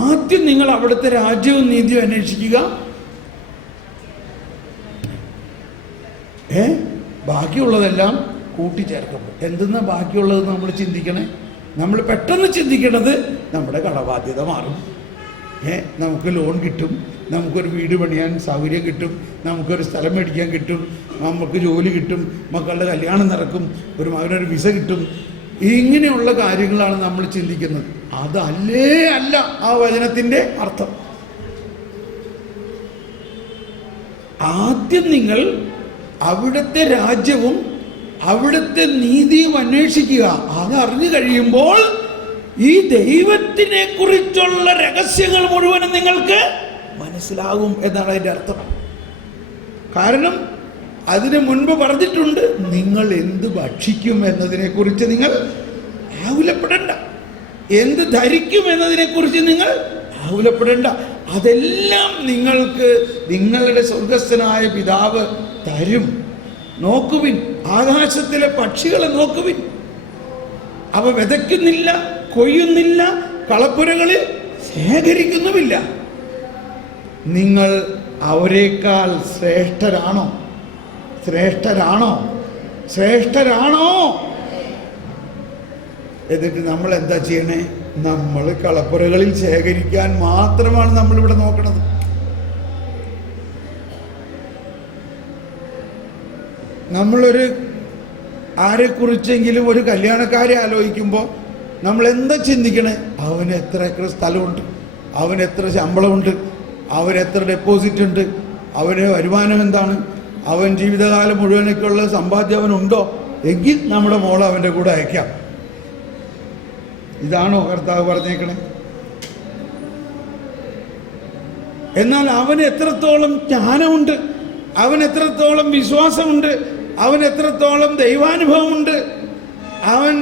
ആദ്യം നിങ്ങൾ അവിടുത്തെ രാജ്യവും നീതിയും അന്വേഷിക്കുക, ബാക്കിയുള്ളതെല്ലാം കൂട്ടിച്ചേർക്കുമ്പോൾ. എന്തെന്നാ ബാക്കിയുള്ളത് നമ്മൾ ചിന്തിക്കണേ? നമ്മൾ പെട്ടെന്ന് ചിന്തിക്കണത് നമ്മുടെ കടബാധ്യത മാറും, നമുക്ക് ലോൺ കിട്ടും, നമുക്കൊരു വീട് പണിയാൻ സൗകര്യം കിട്ടും, നമുക്കൊരു സ്ഥലം മേടിക്കാൻ കിട്ടും, നമുക്ക് ജോലി കിട്ടും, മക്കളുടെ കല്യാണം നടക്കും, ഒരു മകനൊരു വിസ കിട്ടും. ഇങ്ങനെയുള്ള കാര്യങ്ങളാണ് നമ്മൾ ചിന്തിക്കുന്നത്. അല്ല ആ വചനത്തിൻ്റെ അർത്ഥം. ആദ്യം നിങ്ങൾ അവിടുത്തെ രാജ്യവും അവിടുത്തെ നീതിയും അന്വേഷിക്കുക. അതറിഞ്ഞു കഴിയുമ്പോൾ ഈ ദൈവത്തിനെ കുറിച്ചുള്ള രഹസ്യങ്ങൾ മുഴുവനും നിങ്ങൾക്ക് മനസ്സിലാകും എന്നാണ് അതിൻ്റെ അർത്ഥം. കാരണം അതിനു മുൻപ് പറഞ്ഞിട്ടുണ്ട്, നിങ്ങൾ എന്ത് ഭക്ഷിക്കും എന്നതിനെക്കുറിച്ച് നിങ്ങൾ ആകുലപ്പെടേണ്ട, എന്ത് ധരിക്കും എന്നതിനെക്കുറിച്ച് നിങ്ങൾ ആകുലപ്പെടേണ്ട. അതെല്ലാം നിങ്ങൾക്ക് നിങ്ങളുടെ സ്വർഗസ്ഥനായ പിതാവ് തരും. നോക്കുവിൻ, ആകാശത്തിലെ പക്ഷികളെ നോക്കുവിൻ, അവ വിതയ്ക്കുന്നില്ല, കൊയ്യുന്നില്ല, കളപ്പുരകളിൽ ശേഖരിക്കുന്നുമില്ല. നിങ്ങൾ അവരെക്കാൾ ശ്രേഷ്ഠരാണോ? എന്നിട്ട് നമ്മൾ എന്താ ചെയ്യണേ? നമ്മൾ കളപ്പുരകളിൽ ശേഖരിക്കാൻ മാത്രമാണ് നമ്മളിവിടെ നോക്കുന്നത്. നമ്മളൊരു ആരെക്കുറിച്ചെങ്കിലും ഒരു കല്യാണക്കാരെ ആലോചിക്കുമ്പോൾ നമ്മൾ എന്താ ചിന്തിക്കണേ? അവന് എത്ര ഏക്കർ സ്ഥലമുണ്ട്, അവന് എത്ര ശമ്പളമുണ്ട്, അവന് എത്ര ഡെപ്പോസിറ്റ് ഉണ്ട്, അവന് വരുമാനം എന്താണ്, അവൻ ജീവിതകാലം മുഴുവനൊക്കെയുള്ള സമ്പാദ്യം അവനുണ്ടോ? എങ്കിൽ നമ്മുടെ മോളെ അവൻ്റെ കൂടെ അയക്കാം. ഇതാണോ കർത്താവ് പറഞ്ഞേക്കണേ? എന്നാൽ അവന് എത്രത്തോളം ജ്ഞാനമുണ്ട്, അവൻ എത്രത്തോളം വിശ്വാസമുണ്ട്, അവൻ എത്രത്തോളം ദൈവാനുഭവമുണ്ട്, അവൻ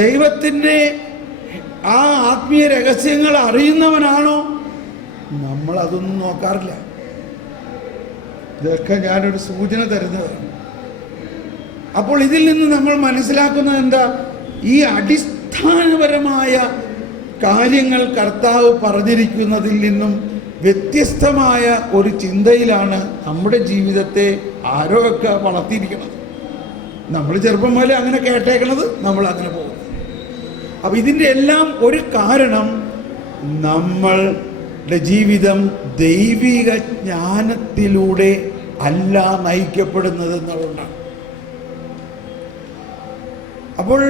ദൈവത്തിൻ്റെ ആ ആത്മീയ രഹസ്യങ്ങൾ അറിയുന്നവനാണോ? നമ്മൾ അതൊന്നും നോക്കാറില്ല. ഇതൊക്കെ ഞാനൊരു സൂചന തരുന്നതാണ്. അപ്പോൾ ഇതിൽ നിന്ന് നമ്മൾ മനസ്സിലാക്കുന്നത് എന്താ? ഈ അടിസ്ഥാനപരമായ കാര്യങ്ങൾ കർത്താവ് പറഞ്ഞിരിക്കുന്നതിൽ നിന്നും വ്യത്യസ്തമായ ഒരു ചിന്തയിലാണ് നമ്മുടെ ജീവിതത്തെ ആരോഗ്യമൊക്കെ വളർത്തിയിരിക്കുന്നത്. നമ്മൾ ചെറുപ്പം പോലെ അങ്ങനെ കേട്ടേക്കണത്, നമ്മൾ അങ്ങനെ പോകും. അപ്പം ഇതിൻ്റെ എല്ലാം ഒരു കാരണം, നമ്മൾ ജീവിതം ദൈവിക ജ്ഞാനത്തിലൂടെ അല്ല നയിക്കപ്പെടുന്നത് എന്നുള്ളതാണ്. അപ്പോൾ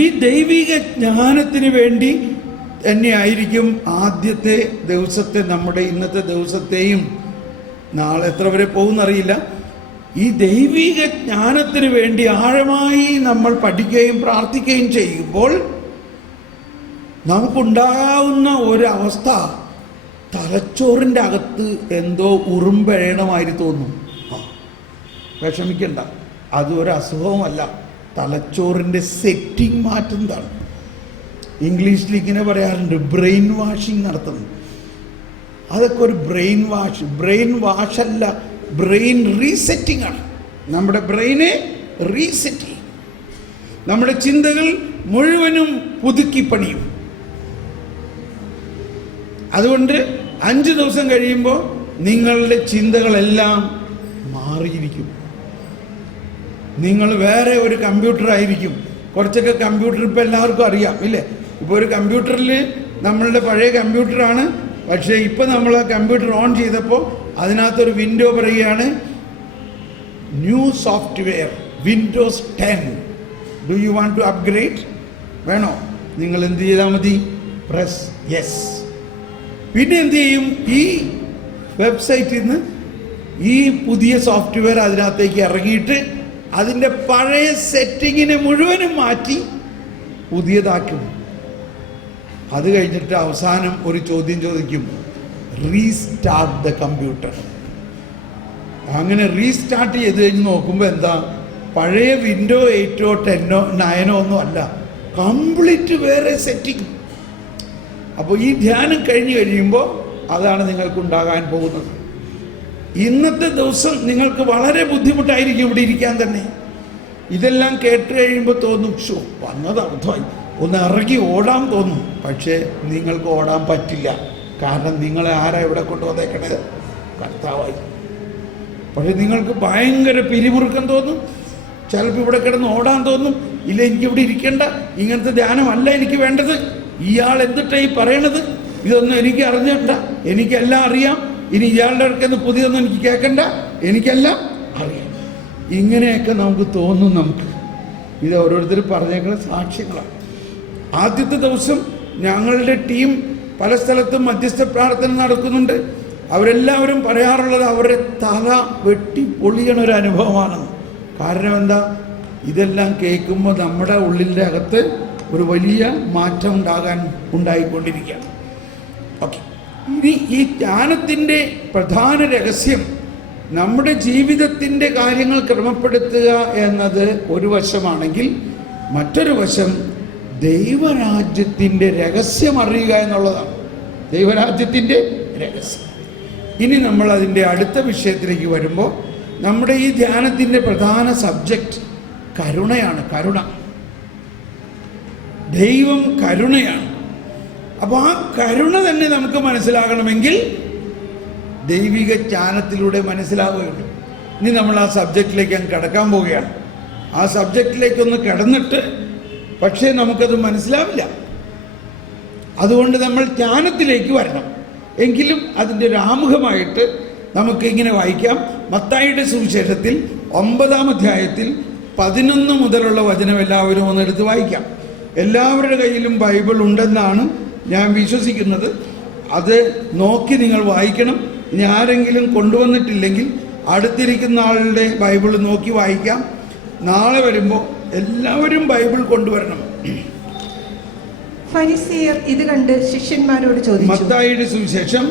ഈ ദൈവിക ജ്ഞാനത്തിന് വേണ്ടി തന്നെയായിരിക്കും ആദ്യത്തെ ദിവസത്തെ, നമ്മുടെ ഇന്നത്തെ ദിവസത്തെയും, നാളെ എത്ര വരെ പോകുന്നറിയില്ല, ഈ ദൈവിക ജ്ഞാനത്തിന് വേണ്ടി ആഴമായി നമ്മൾ പഠിക്കുകയും പ്രാർത്ഥിക്കുകയും ചെയ്യുമ്പോൾ നമുക്കുണ്ടാകുന്ന ഒരവസ്ഥ, തലച്ചോറിൻ്റെ അകത്ത് എന്തോ ഉറുമ്പഴയണമായി തോന്നും. വിഷമിക്കണ്ട, അതൊരു അസുഖവുമല്ല, തലച്ചോറിൻ്റെ സെറ്റിംഗ് മാറ്റുന്നതാണ്. ഇംഗ്ലീഷിൽ ഇങ്ങനെ പറയാറുണ്ട്, ബ്രെയിൻ വാഷിംഗ് നടത്തുന്നു. അതൊക്കെ ഒരു ബ്രെയിൻ വാഷല്ല, ബ്രെയിൻ റീസെറ്റിംഗ് ആണ്. നമ്മുടെ ബ്രെയിനെ റീസെറ്റ് ചെയ്യും, നമ്മുടെ ചിന്തകൾ മുഴുവനും പുതുക്കി പണിയും. അതുകൊണ്ട് 5 ദിവസം കഴിയുമ്പോൾ നിങ്ങളുടെ ചിന്തകളെല്ലാം മാറിയിരിക്കും. നിങ്ങൾ വേറെ ഒരു കമ്പ്യൂട്ടറായിരിക്കും. കുറച്ചൊക്കെ കമ്പ്യൂട്ടർ ഇപ്പോൾ എല്ലാവർക്കും അറിയാം ഇല്ലേ? ഇപ്പോൾ ഒരു കമ്പ്യൂട്ടറിൽ നമ്മളുടെ പഴയ കമ്പ്യൂട്ടറാണ്, പക്ഷേ ഇപ്പോൾ നമ്മൾ ആ കമ്പ്യൂട്ടർ ഓൺ ചെയ്തപ്പോൾ അതിനകത്തൊരു വിൻഡോ പറയുകയാണ്, new software Windows 10. Do you want to upgrade? വേണോ? നിങ്ങൾ എന്ത് ചെയ്താൽ മതി? Press yes. പിന്നെ എന്ത് ചെയ്യും? ഈ വെബ്സൈറ്റിൽ നിന്ന് ഈ പുതിയ സോഫ്റ്റ്വെയർ അതിനകത്തേക്ക് ഇറങ്ങിയിട്ട് അതിൻ്റെ പഴയ സെറ്റിങ്ങിനെ മുഴുവനും മാറ്റി പുതിയതാക്കും. അത് കഴിഞ്ഞിട്ട് അവസാനം ഒരു ചോദ്യം ചോദിക്കും, റീസ്റ്റാർട്ട് ദ കമ്പ്യൂട്ടർ. അങ്ങനെ റീസ്റ്റാർട്ട് ചെയ്ത് കഴിഞ്ഞ് നോക്കുമ്പോൾ എന്താ, പഴയ വിൻഡോ 8 10 9 ഒന്നും അല്ല, കംപ്ലീറ്റ് വേറെ സെറ്റിംഗ്. അപ്പോൾ ഈ ധ്യാനം കഴിഞ്ഞ് കഴിയുമ്പോൾ അതാണ് നിങ്ങൾക്കുണ്ടാകാൻ പോകുന്നത്. ഇന്നത്തെ ദിവസം നിങ്ങൾക്ക് വളരെ ബുദ്ധിമുട്ടായിരിക്കും ഇവിടെ ഇരിക്കാൻ തന്നെ. ഇതെല്ലാം കേട്ട് കഴിയുമ്പോൾ തോന്നും, ഷോ വന്നത് അർത്ഥമായി, ഒന്ന് ഇറങ്ങി ഓടാൻ തോന്നും. പക്ഷേ നിങ്ങൾക്ക് ഓടാൻ പറ്റില്ല. കാരണം നിങ്ങളെ ആരാ ഇവിടെ കൊണ്ടുവന്നേക്കണത്? കർത്താവായി. പക്ഷേ നിങ്ങൾക്ക് ഭയങ്കര പിരിമുറുക്കം തോന്നും. ചിലപ്പോൾ ഇവിടെ കിടന്ന് ഓടാൻ തോന്നും. ഇല്ല, എനിക്കിവിടെ ഇരിക്കേണ്ട, ഇങ്ങനത്തെ ധ്യാനമല്ല എനിക്ക് വേണ്ടത്. ഇയാൾ എന്തിട്ടാ ഈ പറയണത്? ഇതൊന്നും എനിക്ക് അറിഞ്ഞിട്ട, എനിക്കെല്ലാം അറിയാം. ഇനി ഇയാളുടെ അടുക്കന്ന് പുതിയതൊന്നും എനിക്ക് കേൾക്കണ്ട, എനിക്കെല്ലാം അറിയാം. ഇങ്ങനെയൊക്കെ നമുക്ക് തോന്നും. നമുക്ക് ഇത് ഓരോരുത്തർ പറഞ്ഞേക്കുന്ന സാക്ഷ്യങ്ങളാണ്. ആദ്യത്തെ ദിവസം ഞങ്ങളുടെ ടീം പല സ്ഥലത്തും മധ്യസ്ഥ പ്രാർത്ഥന നടക്കുന്നുണ്ട്. അവരെല്ലാവരും പറയാറുള്ളത് അവരുടെ തല വെട്ടി പൊളിയണ ഒരു അനുഭവമാണെന്ന്. കാരണം എന്താ? ഇതെല്ലാം കേൾക്കുമ്പോൾ നമ്മുടെ ഉള്ളിൻ്റെ അകത്ത് ഒരു വലിയ മാറ്റം ഉണ്ടായിക്കൊണ്ടിരിക്കുകയാണ്. ഓക്കെ, ഇനി ഈ ജ്ഞാനത്തിൻ്റെ പ്രധാന രഹസ്യം നമ്മുടെ ജീവിതത്തിൻ്റെ കാര്യങ്ങൾ ക്രമപ്പെടുത്തുക എന്നത് ഒരു വശമാണെങ്കിൽ, മറ്റൊരു വശം ദൈവരാജ്യത്തിൻ്റെ രഹസ്യം അറിയുക എന്നുള്ളതാണ്. ദൈവരാജ്യത്തിൻ്റെ രഹസ്യം. ഇനി നമ്മൾ അതിൻ്റെ അടുത്ത വിഷയത്തിലേക്ക് വരുമ്പോൾ, നമ്മുടെ ഈ ധ്യാനത്തിൻ്റെ പ്രധാന സബ്ജക്റ്റ് കരുണയാണ്. ദൈവം കരുണയാണ്. അപ്പോൾ ആ കരുണ തന്നെ നമുക്ക് മനസ്സിലാകണമെങ്കിൽ ദൈവിക ജ്ഞാനത്തിലൂടെ മനസ്സിലാവുകയുള്ളൂ. ഇനി നമ്മൾ ആ സബ്ജക്റ്റിലേക്ക് അങ്ങ് കിടക്കാൻ പോവുകയാണ്. ആ സബ്ജക്റ്റിലേക്കൊന്ന് കിടന്നിട്ട് പക്ഷേ നമുക്കത് മനസ്സിലാവില്ല. അതുകൊണ്ട് നമ്മൾ ജ്ഞാനത്തിലേക്ക് വരണം. എങ്കിലും അതിൻ്റെ ഒരു ആമുഖമായിട്ട് നമുക്കിങ്ങനെ വായിക്കാം. മത്തായിയുടെ സുവിശേഷത്തിൽ 9-ാം അധ്യായത്തിൽ 11 മുതലുള്ള വചനം എല്ലാവരും ഒന്നെടുത്ത് വായിക്കാം. എല്ലാവരുടെ കയ്യിലും ബൈബിൾ ഉണ്ടെന്നാണ് ഞാൻ വിശ്വസിക്കുന്നത്. അത് നോക്കി നിങ്ങൾ വായിക്കണം. ഇനി ആരെങ്കിലും കൊണ്ടുവന്നിട്ടില്ലെങ്കിൽ അടുത്തിരിക്കുന്ന ആളുടെ ബൈബിൾ നോക്കി വായിക്കാം. നാളെ വരുമ്പോൾ എല്ലാവരും ബൈബിൾ കൊണ്ടുവരണം. ഫരിസേയർ ഇത് കണ്ട് ശിഷ്യന്മാരോട് ചോദിച്ചു. മത്തായിയുടെ സുവിശേഷം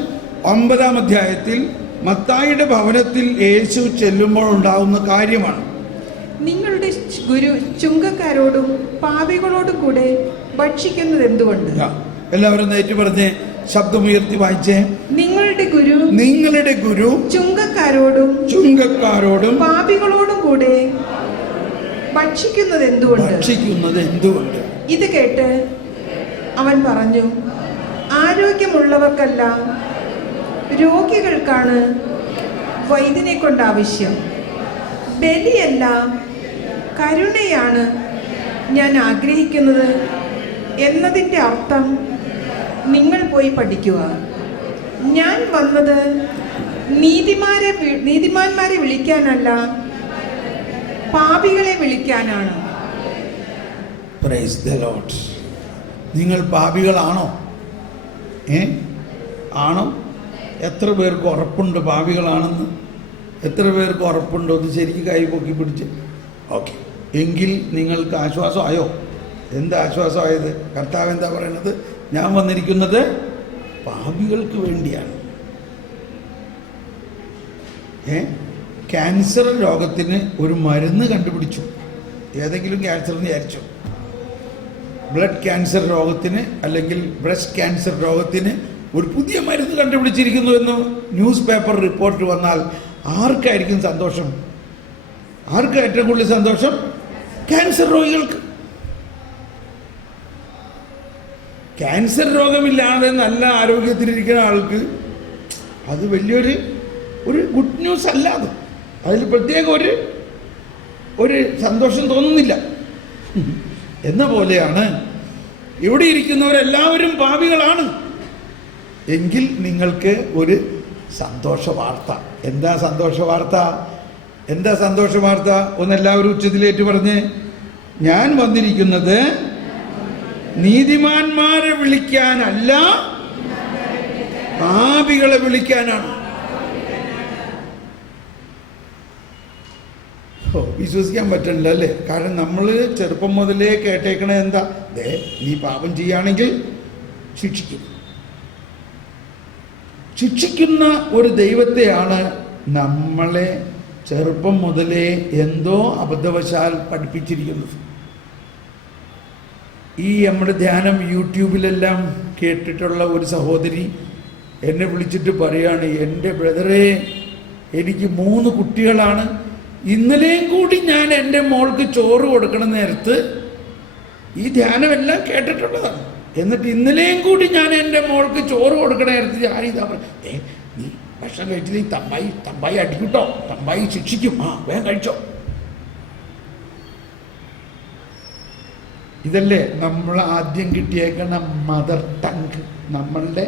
9-ാം അധ്യായത്തിൽ മത്തായിയുടെ ഭവനത്തിൽ യേശു ചെല്ലുമ്പോൾ ഉണ്ടാകുന്ന കാര്യമാണ്. നിങ്ങളുടെ ഗുരു ചുങ്കക്കാരോടും പാപികളോടും കൂടെ ഭക്ഷിക്കുന്നത് എന്തുകൊണ്ട്? എല്ലാവരും നേറ്റു പറഞ്ഞേ, ശബ്ദമുയർത്തി വായിച്ചേ. നിങ്ങളുടെ ഗുരു ചുങ്കക്കാരോടും പാപികളോടും കൂടെ ഭക്ഷിക്കുന്നത് എന്തുകൊണ്ട്? ഇത് കേട്ട് അവൻ പറഞ്ഞു, ആരോഗ്യമുള്ളവർക്കല്ല, രോഗികൾക്കാണ് വൈദ്യനെ കൊണ്ട് ആവശ്യം. ബലിയല്ല, കരുണയാണ് ഞാൻ ആഗ്രഹിക്കുന്നത് എന്നതിൻ്റെ അർത്ഥം നിങ്ങൾ പോയി പഠിക്കുക. ഞാൻ വന്നത് നീതിമാന്മാരെ വിളിക്കാനല്ല, പാപികളെ വിളിക്കാനാണ്. Praise the Lord. നിങ്ങൾ പാപികളാണോ? ആണോ? എത്ര പേർക്ക് ഉറപ്പുണ്ട് പാപികളാണെന്ന്? എത്ര പേർക്ക് ഉറപ്പുണ്ടോ? ഒന്ന് ശരിക്കും കൈ പൊക്കി പിടിച്ച്. ഓക്കെ, എങ്കിൽ നിങ്ങൾക്ക് ആശ്വാസമായോ? എന്ത് ആശ്വാസമായത്? കർത്താവ് എന്താ പറയുന്നത്? ഞാൻ വന്നിരിക്കുന്നത് പാപികൾക്ക് വേണ്ടിയാണ്. ക്യാൻസർ രോഗത്തിന് ഒരു മരുന്ന് കണ്ടുപിടിച്ചു. ഏതെങ്കിലും ക്യാൻസർ വിചാരിച്ചു? ബ്ലഡ് ക്യാൻസർ രോഗത്തിന് അല്ലെങ്കിൽ ബ്രസ്റ്റ് ക്യാൻസർ രോഗത്തിന് ഒരു പുതിയ മരുന്ന് കണ്ടുപിടിച്ചിരിക്കുന്നു എന്ന് ന്യൂസ് പേപ്പർ റിപ്പോർട്ട് വന്നാൽ ആർക്കായിരിക്കും സന്തോഷം? ആർക്കാ ഏറ്റവും കൂടുതൽ സന്തോഷം? ക്യാൻസർ രോഗികൾക്ക്. ക്യാൻസർ രോഗമില്ലാതെ നല്ല ആരോഗ്യത്തിലിരിക്കുന്ന ആൾക്ക് അത് വലിയൊരു ഗുഡ് ന്യൂസ് അല്ല. അതിൽ പ്രത്യേക ഒരു സന്തോഷം തോന്നുന്നില്ല. എന്ന പോലെയാണ് ഇവിടെ ഇരിക്കുന്നവരെല്ലാവരും പാപികളാണ്. എങ്കിൽ നിങ്ങൾക്ക് ഒരു സന്തോഷ വാർത്ത. എന്താ സന്തോഷ വാർത്ത? എന്താ സന്തോഷ വാർത്ത? ഒന്നെല്ലാവരും ഉച്ചത്തിലേറ്റ് പറഞ്ഞ്, ഞാൻ വന്നിരിക്കുന്നത് നീതിമാന്മാരെ വിളിക്കാനല്ല, പാപികളെ വിളിക്കാനാണ്. വിശ്വസിക്കാൻ പറ്റില്ല അല്ലേ? കാരണം നമ്മൾ ചെറുപ്പം മുതലേ കേട്ടേക്കണ എന്താ? നീ പാപം ചെയ്യുകയാണെങ്കിൽ ശിക്ഷിക്കുന്ന ഒരു ദൈവത്തെയാണ് നമ്മളെ ചെറുപ്പം മുതലേ എന്തോ അബദ്ധവശാൽ പഠിപ്പിച്ചിരിക്കുന്നത്. ഈ നമ്മുടെ ധ്യാനം യൂട്യൂബിലെല്ലാം കേട്ടിട്ടുള്ള ഒരു സഹോദരി എന്നെ വിളിച്ചിട്ട് പറയാണ്, എൻ്റെ ബ്രദറെ, എനിക്ക് 3 കുട്ടികളാണ്. ഇന്നലെയും കൂടി ഞാൻ എൻ്റെ മോൾക്ക് ചോറ് കൊടുക്കണ നേരത്ത് ഈ ധ്യാനമെല്ലാം കേട്ടിട്ടുള്ളതാണ്. എന്നിട്ട് ഇന്നലെയും കൂടി ഞാൻ എൻ്റെ മോൾക്ക് ചോറ് കൊടുക്കണ നേരത്ത് ഞാനിതാ നീ ഭക്ഷണം കഴിച്ചില്ല, ഈ തമ്പായി അടിക്കൂട്ടോ, തമ്പായി ശിക്ഷിക്കും, വേഗം കഴിച്ചോ. ഇതല്ലേ നമ്മൾ ആദ്യം കിട്ടിയേക്കണ മദർ ടങ്ക്? നമ്മളുടെ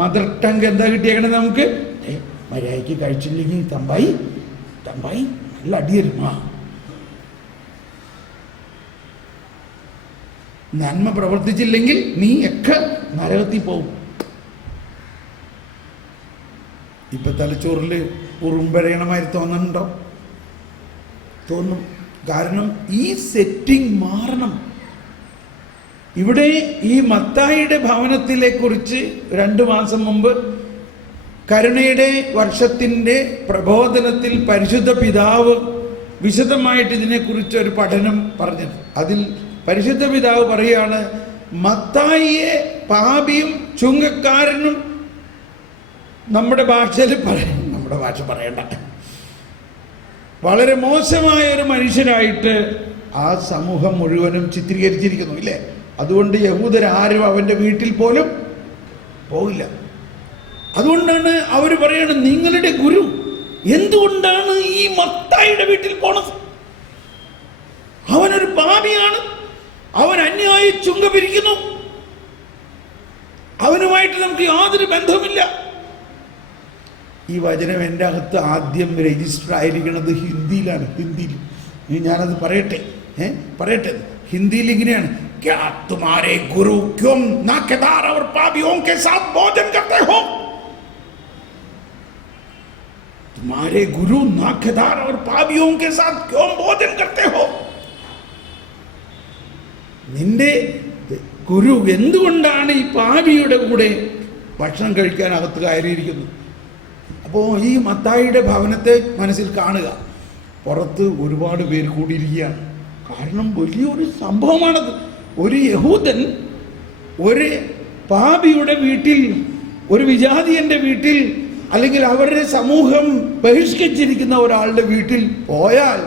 മദർ ടങ്ക് എന്താ കിട്ടിയേക്കണേ നമുക്ക്? മര്യാദയ്ക്ക് കഴിച്ചില്ലെങ്കിൽ തമ്പായി നല്ല അടിയരുമാ. നന്മ പ്രവർത്തിച്ചില്ലെങ്കിൽ നീ ഒക്കെ നരകത്തിൽ പോകും. ഇപ്പൊ തലച്ചോറിൽ ഉറുമ്പരയണമായി തോന്നുന്നുണ്ടോ? തോന്നും. കാരണം ഈ സെറ്റിംഗ് മാറണം. ഇവിടെ ഈ മത്തായിയുടെ ഭവനത്തിലെ കുറിച്ച് 2 മാസം മുമ്പ് കരുണയുടെ വർഷത്തിൻ്റെ പ്രബോധനത്തിൽ പരിശുദ്ധ പിതാവ് വിശദമായിട്ട് ഇതിനെക്കുറിച്ച് ഒരു പഠനം പറഞ്ഞത്. അതിൽ പരിശുദ്ധ പിതാവ് പറയുകയാണ്, മത്തായിയെ പാപിയും ചുങ്കക്കാരനും, നമ്മുടെ ഭാഷയിൽ നമ്മുടെ ഭാഷ പറയണ്ട, വളരെ മോശമായ ഒരു മനുഷ്യനായിട്ട് ആ സമൂഹം മുഴുവനും ചിത്രീകരിച്ചിരിക്കുന്നു, ഇല്ലേ? അതുകൊണ്ട് യഹൂദരാരും അവൻ്റെ വീട്ടിൽ പോലും പോകില്ല. അതുകൊണ്ടാണ് അവർ പറയുന്നത്, നിങ്ങളുടെ ഗുരു എന്തുകൊണ്ടാണ് ഈ മത്തായിയുടെ വീട്ടിൽ പോണത്? അവനൊരു പാപിയാണ്, അവൻ അന്യായി ചുങ്ക പിരിക്കുന്നു, അവനുമായിട്ട് നമുക്ക് യാതൊരു ബന്ധവുമില്ല. ഈ വചനം എൻ്റെ അകത്ത് ആദ്യം രജിസ്റ്റർ ആയിരിക്കുന്നത് ഹിന്ദിയിലാണ്. ഹിന്ദിയിൽ ഞാനത് പറയട്ടെ. ഹിന്ദിയിൽ ഇങ്ങനെയാണ്, क्या तुम्हारे गुरु क्यों नाकेदार और पापियों के साथ भोजन करते हो? तुम्हारे गुरु नाकेदार और पापियों के साथ क्यों भोजन करते हो? നിന്റെ ഗുരു എന്തുകൊണ്ടാണ് ഈ പാപിയുടെ കൂടെ ഭക്ഷണം കഴിക്കാൻ അകത്ത് കയറിയിരിക്കുന്നത്? അപ്പോൾ ഈ മത്തായിയുടെ ഭവനത്തെ മനസ്സിൽ കാണുക. പുറത്ത് ഒരുപാട് പേര് കൂടിയിരിക്കുകയാണ്. കാരണം വലിയൊരു സംഭവമാണത്. ഒരു യഹൂദൻ ഒരു പാപിയുടെ വീട്ടിൽ, ഒരു വിജാതിയൻ്റെ വീട്ടിൽ, അല്ലെങ്കിൽ അവരുടെ സമൂഹം ബഹിഷ്കരിച്ചിരിക്കുന്ന ഒരാളുടെ വീട്ടിൽ പോയാൽ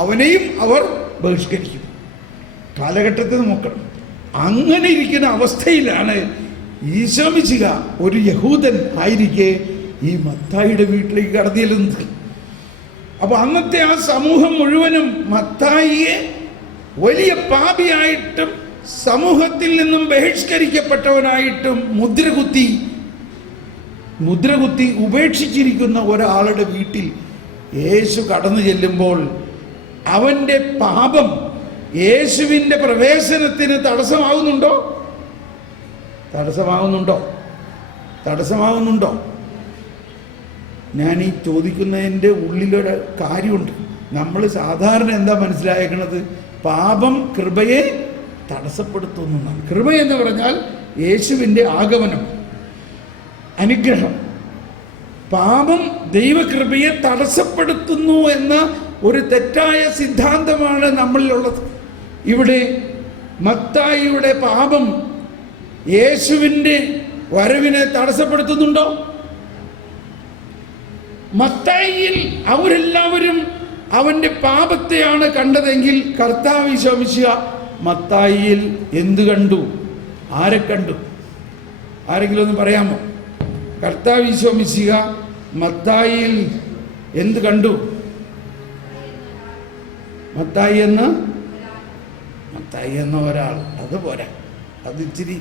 അവനെയും അവർ ബഹിഷ്കരിക്കും. കാലഘട്ടത്തിൽ നോക്കണം. അങ്ങനെ ഇരിക്കുന്ന അവസ്ഥയിലാണ് ഈശോ മിശിഹ ഒരു യഹൂദൻ ആയിരിക്കെ ഈ മത്തായിയുടെ വീട്ടിലേക്ക് കടന്നു ചെല്ലുന്നത്. അപ്പൊ അന്നത്തെ ആ സമൂഹം മുഴുവനും മത്തായിയെ വലിയ പാപിയായിട്ടും സമൂഹത്തിൽ നിന്നും ബഹിഷ്കരിക്കപ്പെട്ടവനായിട്ടും മുദ്ര കുത്തി മുദ്രകുത്തി ഉപേക്ഷിച്ചിരിക്കുന്ന ഒരാളുടെ വീട്ടിൽ യേശു കടന്നു ചെല്ലുമ്പോൾ അവൻ്റെ പാപം യേശുവിൻ്റെ പ്രവേശനത്തിന് തടസ്സമാവുന്നുണ്ടോ? തടസ്സമാവുന്നുണ്ടോ? ഞാൻ ഈ ചോദിക്കുന്നതിൻ്റെ ഉള്ളിലൊരു കാര്യമുണ്ട്. നമ്മൾ സാധാരണ എന്താ മനസ്സിലായേക്കണത്? പാപം കൃപയെ തടസ്സപ്പെടുത്തുന്നതാണ്. കൃപ എന്ന് പറഞ്ഞാൽ യേശുവിൻ്റെ ആഗമനം, അനുഗ്രഹം. പാപം ദൈവകൃപയെ തടസ്സപ്പെടുത്തുന്നു എന്ന ഒരു തെറ്റായ സിദ്ധാന്തമാണ് നമ്മളിലുള്ളത്. ഇവിടെ മത്തായിയുടെ പാപം യേശുവിൻ്റെ വരവിനെ തടസ്സപ്പെടുത്തുന്നുണ്ടോ? മത്തായിയിൽ അവരെല്ലാവരും അവൻ്റെ പാപത്തെയാണ് കണ്ടതെങ്കിൽ കർത്താവ് ഈശോ മിശിഹ മത്തായിയിൽ എന്ത് കണ്ടു? ആരെ കണ്ടു? ആരെങ്കിലും ഒന്ന് പറയാമോ? കർത്താവ് ഈശോ മിശിഹ മത്തായിയിൽ എന്ത് കണ്ടു? മത്തായി എന്ന ഒരാൾ, അത് പോരാ, അത് ഇച്ചിരി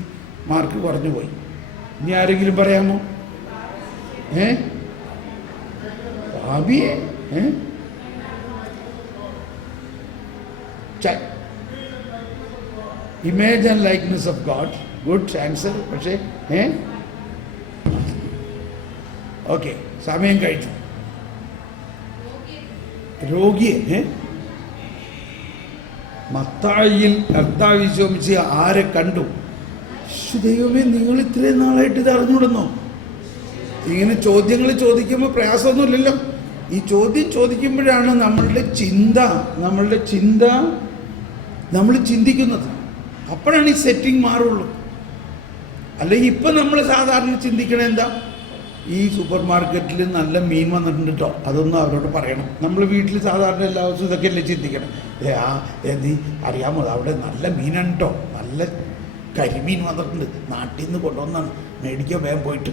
മാർക്ക് കുറഞ്ഞു പോയി. ഇനി ആരെങ്കിലും പറയാമോ? പാപിയെ image and likeness of God. Good answer. പക്ഷേ ഓക്കെ, സമയം കഴിച്ചു. രോഗിയെ മത്തായിയിൽ കർത്താവ് ഈശോ മിശിഹ ആരെ കണ്ടു? ദൈവമേ, നിങ്ങൾ ഇത്രയും നാളായിട്ട് ഇത് അറിഞ്ഞുവിടുന്നോ? ഇങ്ങനെ ചോദ്യങ്ങൾ ചോദിക്കുമ്പോൾ പ്രയാസമൊന്നുമില്ലല്ലോ. ഈ ചോദ്യം ചോദിക്കുമ്പോഴാണ് നമ്മളുടെ ചിന്ത നമ്മൾ ചിന്തിക്കുന്നത്. അപ്പോഴാണ് ഈ സെറ്റിംഗ് മാറുള്ളൂ. അല്ലെങ്കിൽ ഇപ്പം നമ്മൾ സാധാരണ ചിന്തിക്കണേ എന്താ? ഈ സൂപ്പർ മാർക്കറ്റിൽ നല്ല മീൻ വന്നിട്ടുണ്ട് കേട്ടോ, അതൊന്നും അവരോട് പറയണം. നമ്മൾ വീട്ടിൽ സാധാരണ എല്ലാ ദിവസവും ഇതൊക്കെയല്ലേ ചിന്തിക്കണം. നീ അറിയാമോ, അവിടെ നല്ല മീനാണ് കേട്ടോ, നല്ല കരിമീൻ വന്നിട്ടുണ്ട്, നാട്ടിൽ നിന്ന് കൊണ്ടുവന്നാണ്, മേടിക്കാൻ വേഗം പോയിട്ട്